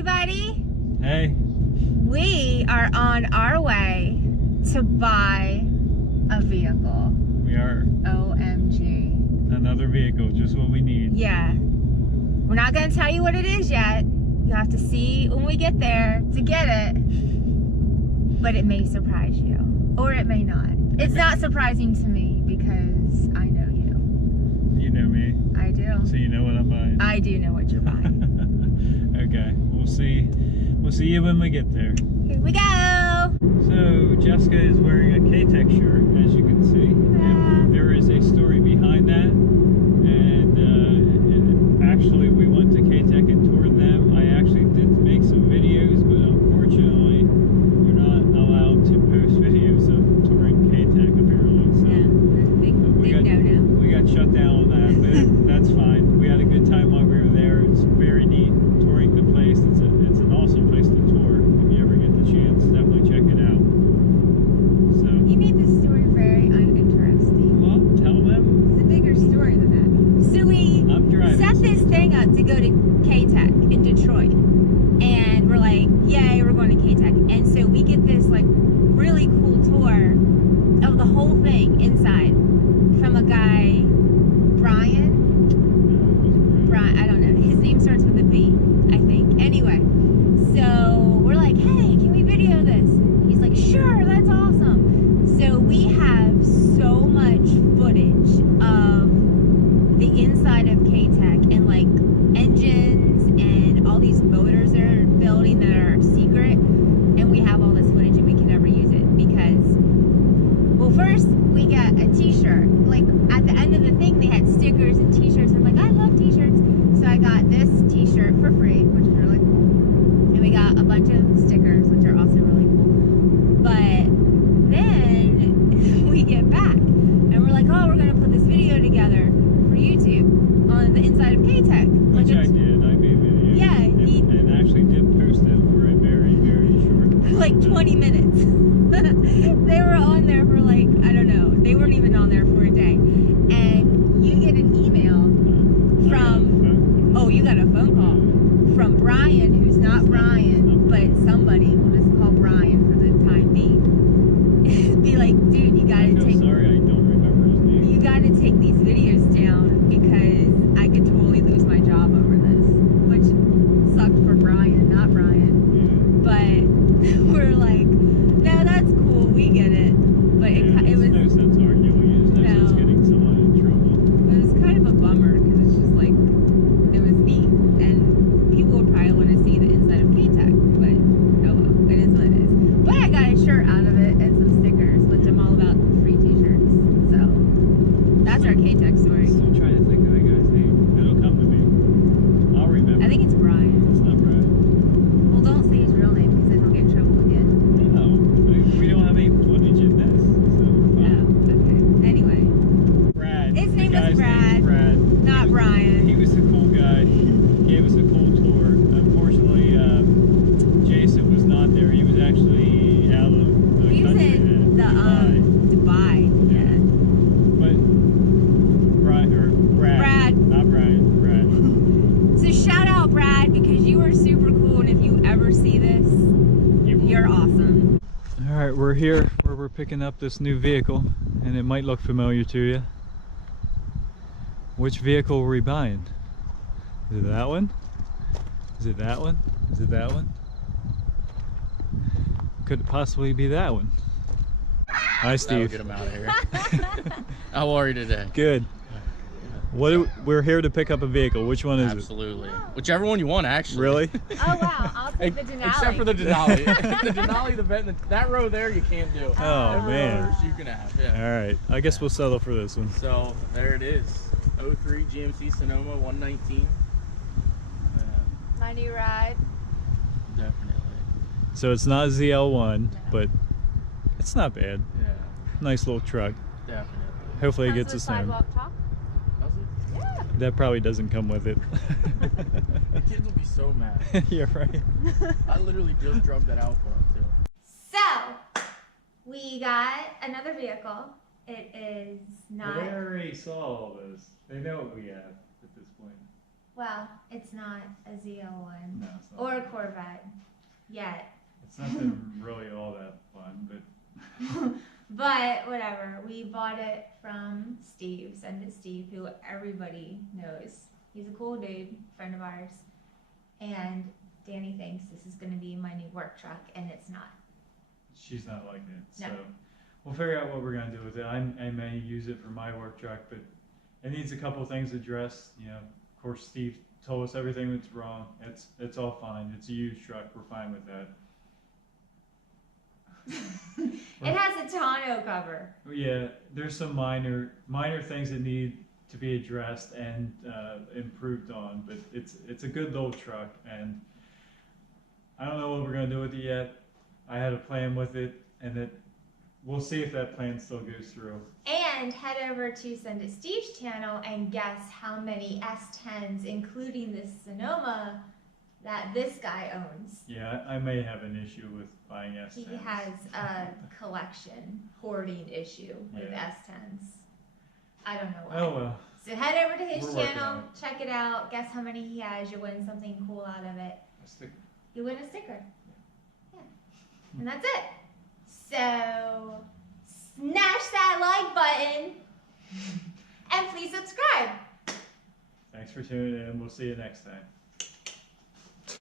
everybody. Hey. We are on our way to buy a vehicle. We are. OMG. Another vehicle, just what we need. Yeah. We're not going to tell you what it is yet. You'll have to see when we get there to get it. But it may surprise you. Or it may not. It's not surprising to me because I know you. You know me. I do. So you know what I'm buying. I do know what you're buying. Okay, we'll see. We'll see you when we get there. Here we go. So Jessica is wearing a K-Tech shirt, as you can see. And there is a story behind that. And actually, we went to K-Tech and toured them. I actually did make some videos, but unfortunately, we're not allowed to post videos of touring K-Tech apparently. So we got shut down on that, but that's fine. We had a good time while we were there. It's very neat touring the place. It's an awesome place to tour. If you ever get the chance, definitely check it out. So You made this story very uninteresting. well, tell them. It's a bigger story than that. So we set this thing up to go to K-Tech in Detroit. And we're like, yay, we're going to K-Tech. And so we get this like really cool tour of the whole thing inside from a guy, Brian, I don't know. His name starts with a B, I think. Anyway, so we're like, hey, can we video this? And he's like, sure, that's awesome. So we have so much footage of the inside of K-Tech and like engines and all these motors they're building that are secret. And we have all this footage and we can never use it because, well, first we got a t-shirt. Like at the end of the thing, they had stickers and t-shirts. I'm like, I love t-shirts. So I got this t-shirt for free, which is really cool. And we got a bunch of stickers, which are also really cool. But then we get back and we're like, oh, we're going to put this video together for YouTube on the inside of K-Tech. Which I did. I made videos. Yeah. And actually did post them for a very, very short like 20 minutes. They were on there for like, I don't know. They weren't even on there for a day. And you get an email from, oh, you got a phone call from Brian, who's not Brian, but somebody. We'll just call Brian for the time being. Be like, dude, you gotta take. Sorry, I don't remember his name. You gotta take these videos down because I could totally lose my job over this, which sucked for Brian, not Brian. Yeah. But we're like, no, that's cool, we get it. But Yeah, it was no sense arguing. There's no sense getting someone in trouble. It was kind of a bummer because it's just like, it was neat. And people would probably want to see the inside of K-Tech, but oh well, it is what it is. But I got a shirt out of it and some stickers, which I'm all about free t-shirts. So, that's our K-Tech story. Still trying to think of that guy's name. It'll come to me. I'll remember. I think it's Brian. It's not Brian. Well, don't say his real name because then he'll get in trouble again. No, we don't have any footage in this. So Oh, okay. Anyway. Brad. His The name was guy's Brad. name's Brad. Not Brian. He was a cool guy. He gave us a cool tour. Unfortunately, Jason was not there. He was actually out of the He was country. in the, Dubai. Yeah. But Brad. Not Brian. Brad. So shout out Brad because you are super cool, and if you ever see this, you're awesome. All right, we're here where we're picking up this new vehicle, and it might look familiar to you. Which vehicle are we buying? Is it that one? Is it that one? Is it that one? Could it possibly be that one? Hi, Steve. Get him out of here. How are you today? Good. We're here to pick up a vehicle. Which one is Absolutely. Whichever one you want, actually. Really? Oh wow, I'll take the Denali. Except for the Denali. The Denali, the vent, that row there, you can't do. Oh, Every man. others you can have, yeah. All right. I guess we'll settle for this one. So, there it is. 03 GMC Sonoma 119. My new ride. Definitely. So it's not a ZL1, but it's not bad. Yeah, Nice little truck. definitely. Hopefully it Comes gets with us there. sidewalk talk. Does it? Yeah. That probably doesn't come with it. The kids will be so mad. You're right. I literally just drugged that out for them, too. So, we got another vehicle. It is not. They already saw all this. They know what we have at this point. Well, it's not a ZL1 No, it's not. or a Corvette yet. It's nothing really all that fun, but But whatever. We bought it from Steve. Send it Steve, who everybody knows. He's a cool dude, friend of ours. And Danny thinks this is going to be my new work truck, and it's not. she's not liking it. No. So we'll figure out what we're gonna do with it. I may use it for my work truck, but it needs a couple of things addressed. You know, of course, Steve told us everything that's wrong. It's all fine. It's a used truck. We're fine with that. It has a tonneau cover. Yeah, there's some minor things that need to be addressed and improved on, but it's a good little truck, and I don't know what we're gonna do with it yet. I had a plan with it, and we'll see if that plan still goes through. And head over to Send It Steve's channel and guess how many S10s, including this Sonoma, that this guy owns. Yeah, I may have an issue with buying S10s. He has a collection hoarding issue with Yeah. S10s. I don't know why. Oh well. So head over to his We're working channel, on check it out, guess how many he has, you'll win something cool out of it. I stick. You win a sticker. Yeah. And that's it. So, smash that like button and please subscribe. Thanks for tuning in. We'll see you next time.